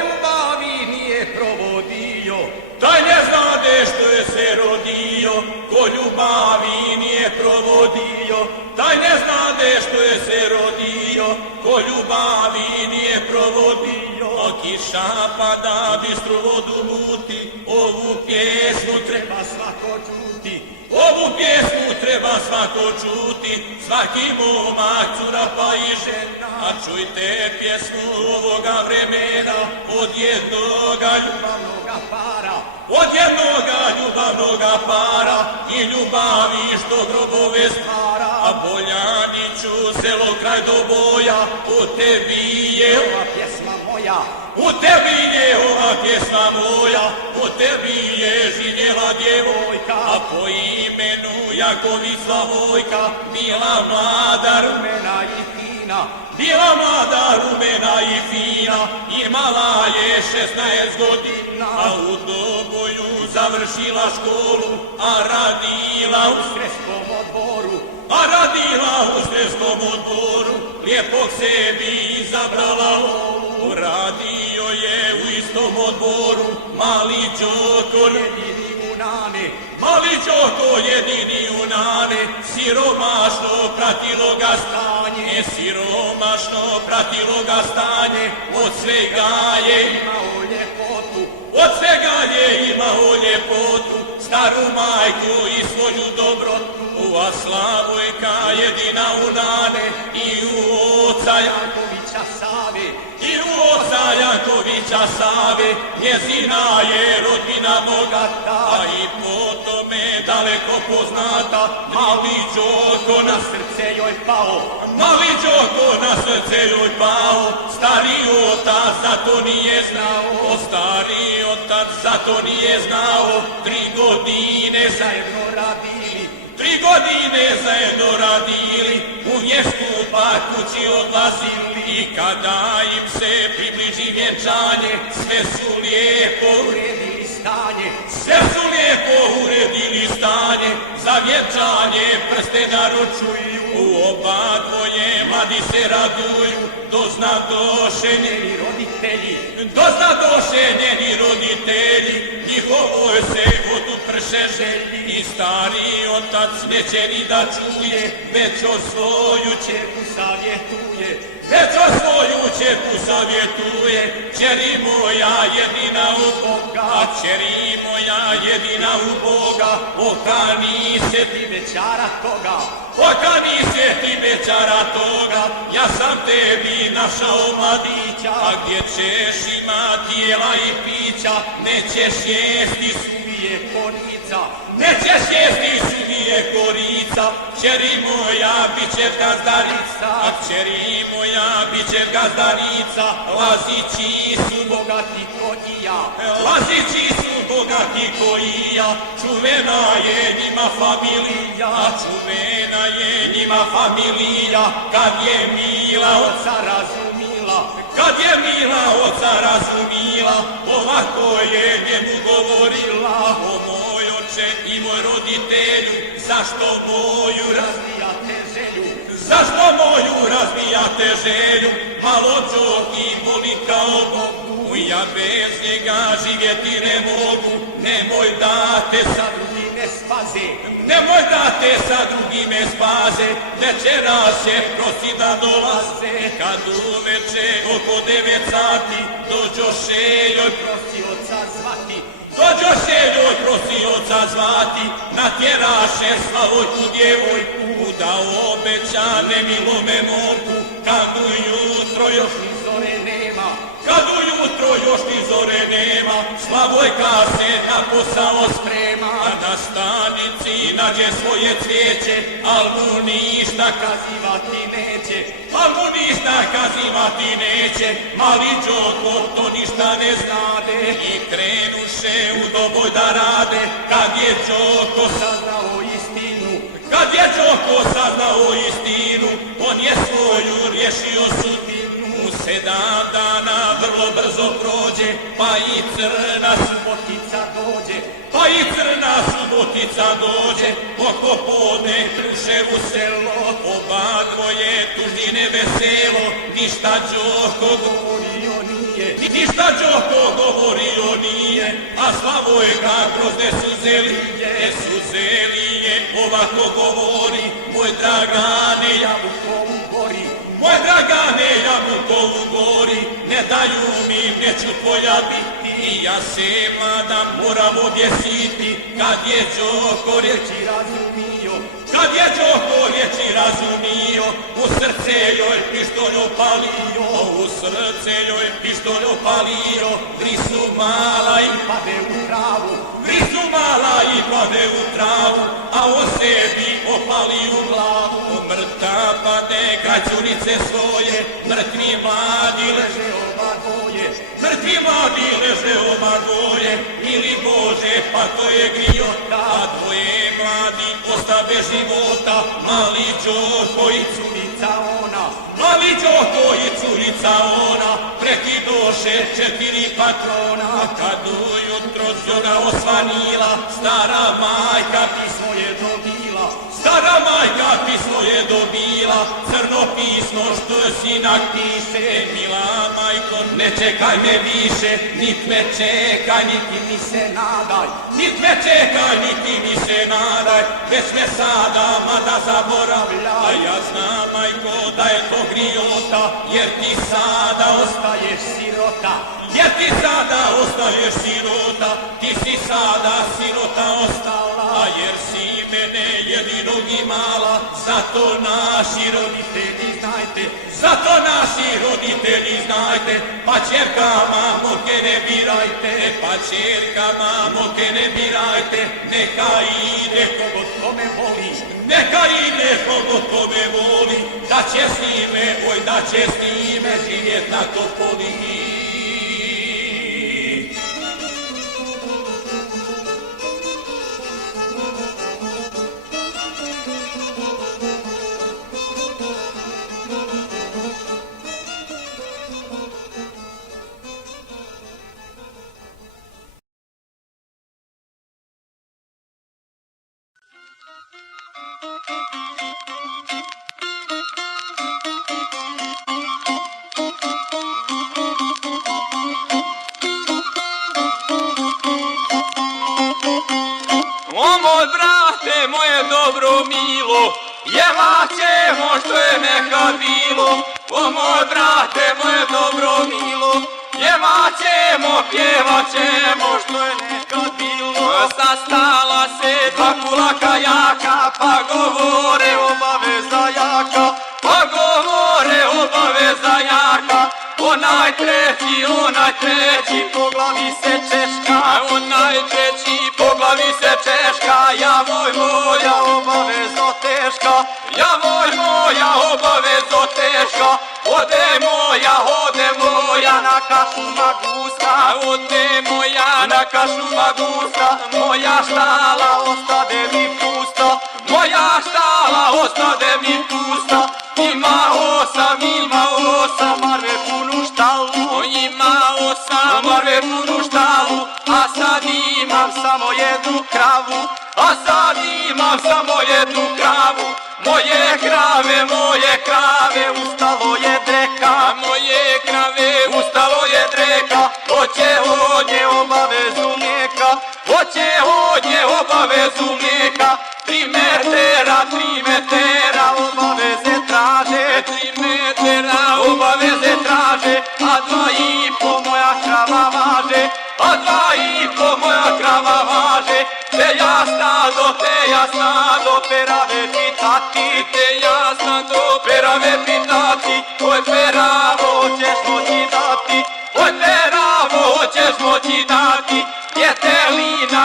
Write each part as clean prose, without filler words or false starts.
ljubavi nije provodio, taj ne znade što je se rodio, ko ljubavi nije provodio, taj ne znade što je se rodio, ko ljubavi nije provodio. Kiša pada, bistru vodu muti, ovu pjesmu treba svako čuti, ovu pjesmu treba svako čuti, svaki momak, cura pa i žena. A čujte pjesmu ovoga vremena, od jednoga ljubavnoga para, od jednoga ljubavnoga para i ljubavi što grobove stvara. A Boljaniću, selo kraj do boja, u tebi je ova pjesma moja, u tebi je ova pjesma moja, u tebi je živjela djevojka, a po imenu Jakovica Vojka, bila mlada, rumena i fina, bila mlada, rumena i fina, imala je 16 godina, a u Doboju završila školu, a radila u Sreskom odboru, a radila u Sreskom odboru, lijepog sebi izabrala lovu. Radio je u istom odboru mali Đoko jedini u nane, mali Đoko jedini u nane, siromašno pratilo ga stanje, siromašno pratilo ga stanje, od svega je imao ljepotu, od svega je imao ljepotu, staru majku i svoju dobrotu. A Slavojka jedina u nane i u oca Jankovića Save, i u oca Jankovića Save, njezina je rodbina bogata, a i po tome daleko poznata. Mali Đoko na srce joj pao, mali Đoko na srce joj pao, stari otac za to nije znao, stari otac za to nije znao, 3 godine zajedno radili, 3 godine zajedno radili, u mjestu pa kući odlazili, i kada im se približi vjenčanje, sve su lijepo uredili stanje, sve su lijepo uredili stanje, za vjenčanje prste naručuju, u oba dvoje mladi se raduju, doznadoše njeni roditelji, doznadoše njeni roditelji, njihovoj se vodu prše želji, i stari otac neće ni da čuje, već o svoju čerku savjetuje, već o svoju čerku savjetuje, čeri moja jedina u Boga, čeri moja jedina u Boga, okani se ti večara toga, okani se ti večara toga, ja sam tebi našao mladića, a gdje ćeš imati jela i pića, nećeš jesti suvije korica, nećeš jesti suvije korica, čeri moja bit će gazdarica, a čeri moja bit će gazdarica, Lazići su bogati ko i ja, Lazići su bogati ko i ja, čuvena je njima familija, čuvena je njima familija, kad je mila oca razumila, kad je mila oca razumila, ovako je njemu govorila, o moj oče i moj roditelju, zašto moju razbijate želju, zašto moju razbijate želju, malo Đoki volim kao Bogu, ja bez njega živjeti ne mogu, nemoj da te sa drugime spaze, nemoj da te sa drugime spaze, večeras će prosi da dolaze, kad uveče oko 9 sati, dođoše joj prosi oca zvati, dođoše joj prosi oca zvati, natjeraše Slavojku djevojku, da obećane milome momku, kad ujutro još ni zore nema, kad ujutro još ni zore nema, Slavojka se na posao sprema, a na stanici nađe svoje cvijeće, al mu ništa kazivati neće, al mu ništa kazivati neće, mali Đoko to ništa ne znade, i krenuše u Doboj da rade, kad je Đoko saznao istinu, kad je Đoko saznao istinu, on je svoju riješio sudbinu, 7 dana vrlo brzo prođe, pa i crna subotica dođe, pa i crna subotica dođe, oko podne kruše u selo, oba dvoje tužni neveselo, ništa Đoko govorio nije. ništa Đoko govorio nije, a Slavojka kroz ne suze lije, ovako govori, moj Dragane Jabukovu gori, moj Dragane Jabukovu gori, ne daju mi, neću tvoja biti, i ja se mlada moram objesiti, kad je Đoko riječi razumio, kad je Đoko riječi razumio, u srce joj pištolj opalio, u srce joj pištolj opalio, grisu mala i pade u travu, grisu mala i pade u travu, a on sebi opali u glavu, mrtav pade kraj curice svoje, mrtvi mladi leže oba dvoje, mrtvi mladi leže oba dvoje, ili Bože pa to je griota, a dvoje mladi ostave života, mali Đoko i curica ona, mali Đoko i curica ona, prekidoše 4 patrona, kad ujutro zora osvanila, stara majka pismo je dobila, stara majka pismo je dobila, crno pismo što sinak piše, mila majko ne čekaj me više, nit me čekaj, niti mi se nadaj, nit me čekaj, niti mi se nadaj, već me sada mada zaboravljaj, ja znam majko da je to griota, jer ti sada ostaješ sirota, jer ti sada ostaješ sirota, ti si sada sirota ostala, a jer si mene jedinog imala, zato naši roditelji znajte, zato naši roditelji znajte, pa ćerkama moke ne birajte, pa ćerkama moke ne birajte, neka ide kogod kome voli, neka ide kogod kome voli, da će s njime, oj da će s njime živjet na Topoli. Moj brate, moje dobro milo, jevat ćemo što je nekad bilo. O moj brate, moje dobro milo, jevat ćemo, pjevat ćemo što je nekad bilo. Sastala se dva kulaka jaka, pa govore obaveza jaka, pa govore obaveza jaka. Onaj treći po glavi se češka, onaj treći po glavi se češka, javoj moja obavezo teška, javoj moja obavezo teška, ode moja na kašu maguska, ode moja na kašu maguska, moja štala ostade mi pusta, moja štala ostade mi pusta, ima osam marve punu štalu, ima 8 marve punu štalu, a sad imam samo jednu kravu, a sad imam samo jednu kravu, moje krave ustalo je dreka, moje krave ustalo je dreka, hoće od nje obavezu mlijeka, hoće od nje obavezu mlijeka, 3 metera obaveze traže, 3 metera obaveze traže, a 2,5 moja krava važe, a 2,5 moja krava važe, te ja stado perave pitati, te ja stado perave pitati, oj peravo hoćeš moći dati, oj peravo hoćeš moći dati, djetelina,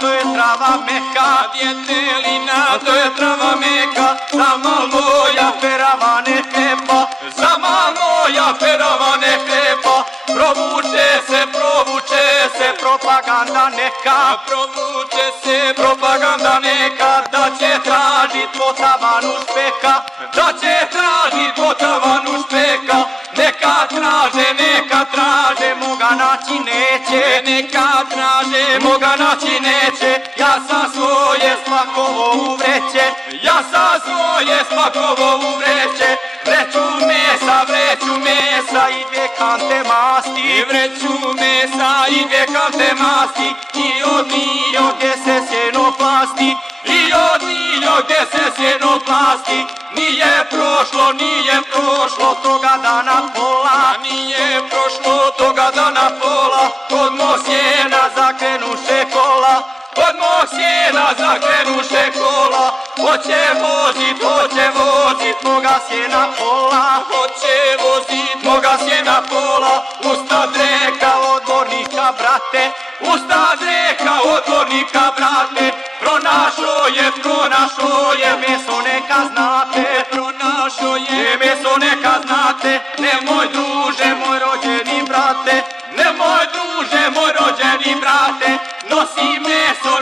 to je trava meka, djetelina, to je trava meka, sama moja perava ne krepa, sama moja perava ne krepa, provuče se propaganda neka, provuče se propaganda neka, da će tražit po tavanu špeka, da će tražit po tavanu špeka, neka traže, moga naći neće, neka traže, moga naći neće, ja sam svoje spakovo u vreće, ja sam svoje spakovo u vreće, vreću mesa i 2 kante masti, i vreću mesa i dve karte masti, i od niljo gdje se seno plasti, i od niljo gdje se seno plasti. Nije prošlo toga dana pola, nije prošlo toga dana pola, od mog sjena zakrenuše kola, od mog sjena zakrenuše kola, hoće vozit moga sjena pola, hoće vozit moga sjena pola, usta dreka odbornika brate, usta dreka odbornika brate, pronašo je meso neka znate, pronašo je meso neka znate, nemoj druže moj rođeni brate, nemoj druže moj rođeni brate, nosi meso,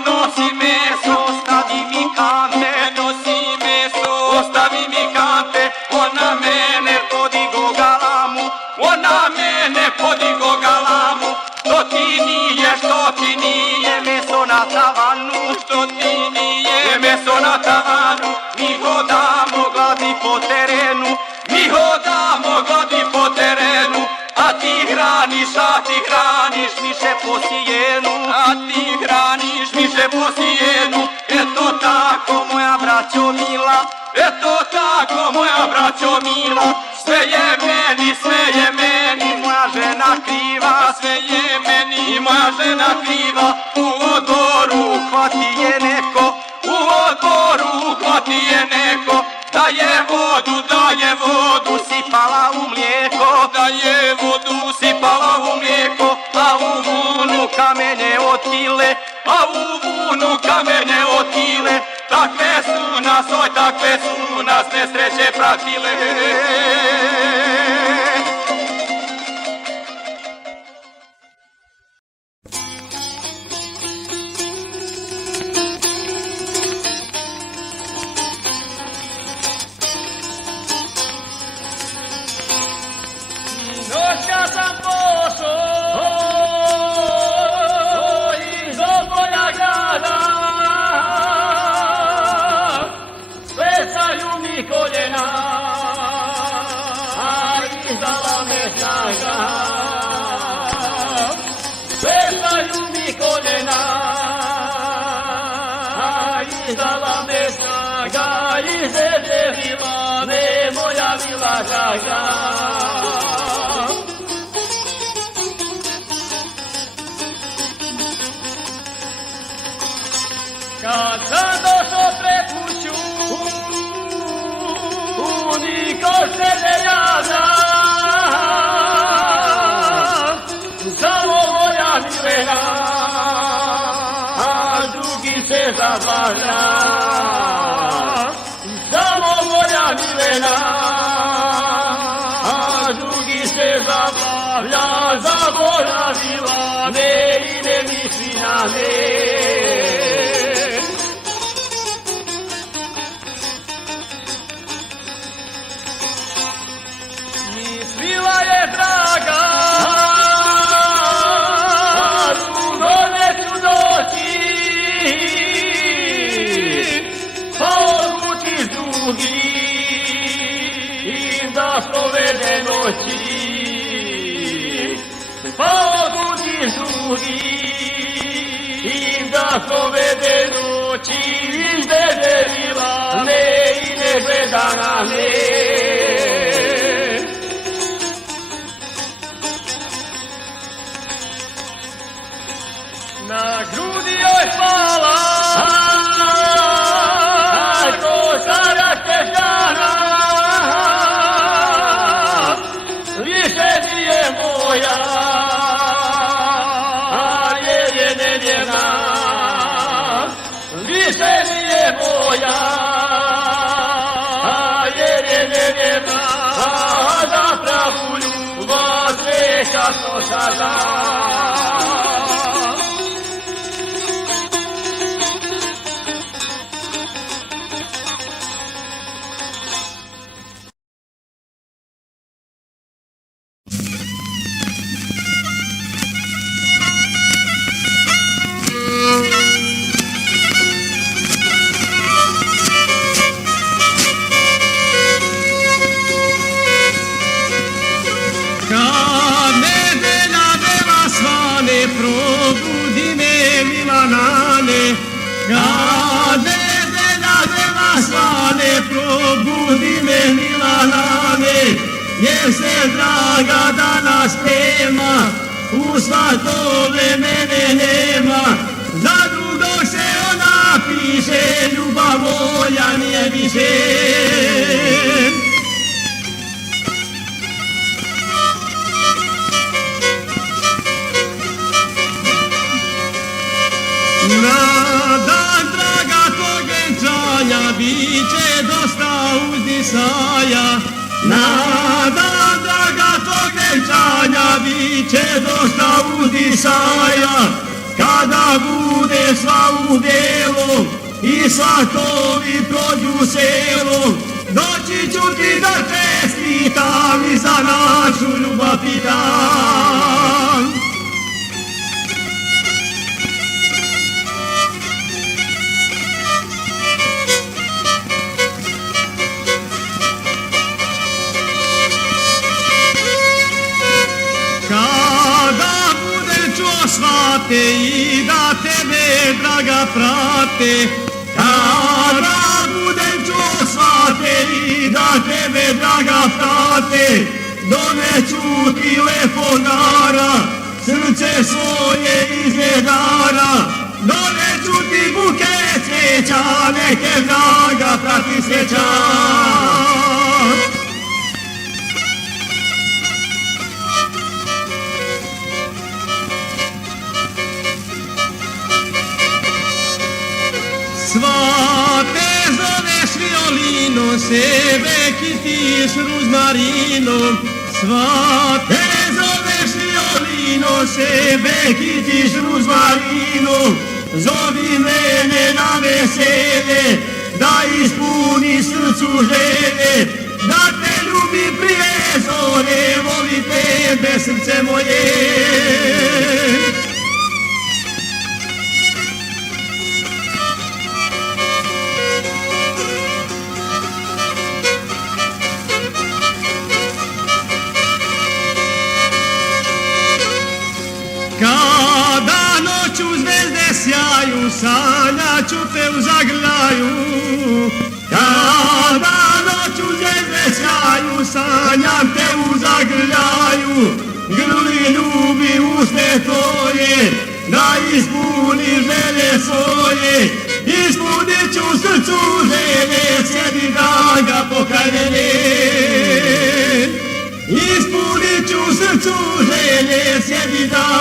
ostavi mi kante, nosi meso, ostavi mi kante, ona mene podigo galamu, što ti nije meso na tavanu, što ti nije meso na tavanu, mi hodamo gladi po terenu, a ti hraniš miše po sijenu, eto tako moja braćo mila, sve je meni moja žena kriva, sve je meni moja žena kriva, u odboru uhvati je neko, daje vodu, sipala u mlijeko, a u vunu kamenje otile, takve su nas nesreće pratile. Noćka sam pošao iz odboja grada, plesaju mi koljena, a izdala me snaga. Plesaju mi koljena, a izdala me snaga, izdevila me moja mila draga. Kad sam došao pred kuću, niko se ne javlja, samo moja milena, a drugi se zabavlja. Samo moja milena, a drugi se zabavlja, zaboravila me i ne misli na me. Bila je draga, dugo neću doći, pa odluči drugi da provede noći. Pa odluči drugi da provede noći, izbedevila me i ne gleda na me. Na grudi joj spala, ko staračke žana, više nije moja, jer je neljena. Više nije moja, jer je neljena, za pravu ljubav sve kasno sada. Kad ne jer se draga danas sprema, u svatove mene nema, za drugog se ona piše, ljubav moja nije više. Na dan draga tog venčanja biće dosta uzdisaja. Na dan draga tog venčanja biće dosta uzdisaja. Kada bude sva u delu i svatovi prođu selom, doći ću ti da čestitam i za našu ljubav pitam. Kada budem čuo svate i da tebe draga prate, kada budem čuo svate i da tebe draga prate, doneću ti leponara, srce svoje izgledara, doneću ti buket cveća, neke draga prati sreća. Svate zoveš violino, sebe kitiš ruzmarinom. Svate zoveš violino, sebe kitiš ruzmarinom. Zovi mene na vesele, da ispuni srcu želje, da te ljubim prije zore, voli tebe srce moje. Kada noću zvezde sjaju, sanjaću te u zagrljaju. Kada noću zvezde sjaju, sanjam te u zagrljaju. Grli ljubi uste tvoje, da ispuni želje svoje. Ispunit ću srcu želje, sjedi draga pokraj mene. Ispunit ću srcu želje, sjedi draga.